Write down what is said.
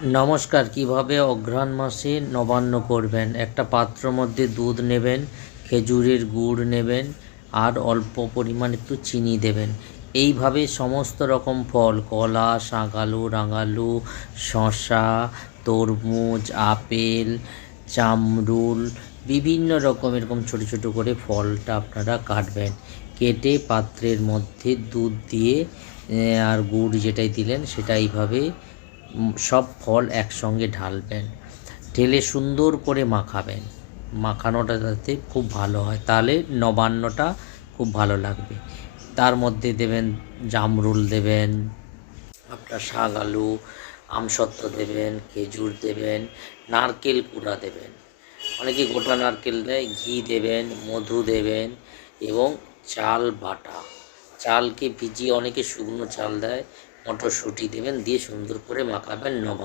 নমস্কার। কিভাবে অঘ্রাণ মাসে নবান্ন করবেন। একটা পাত্র মধ্যে দুধ নেবেন, খেজুরের গুড় নেবেন আর অল্প পরিমাণ একটু চিনি দেবেন। এইভাবে সমস্ত রকম ফল, কলা, শাঁকালু, রাঙালু, শসা, তরমুজ, আপেল, জামরুল, বিভিন্ন রকম এরকম ছোটো ছোটো করে ফলটা আপনারা কাটবেন। কেটে পাত্রের মধ্যে দুধ দিয়ে আর গুড় যেটাই দিলেন সেটা এইভাবে সব ফল একসঙ্গে ঢালবেন। ঢেলে সুন্দর করে মাখাবেন। মাখানোটা যাতে খুব ভালো হয়, তাহলে নবান্নটা খুব ভালো লাগবে। তার মধ্যে দেবেন জামরুল দেবেন, আপনার শাক আলু, আমসত্ত্ব দেবেন, খেজুর দেবেন, নারকেল কুড়া দেবেন। অনেকে গোটা নারকেল দেয়, ঘি দেবেন, মধু দেবেন এবং চাল বাটা। চালকে ভিজিয়ে অনেকে শুকনো চাল দেয়, মটরশুঁটি দেবেন, দিয়ে সুন্দর করে মাখাবেন।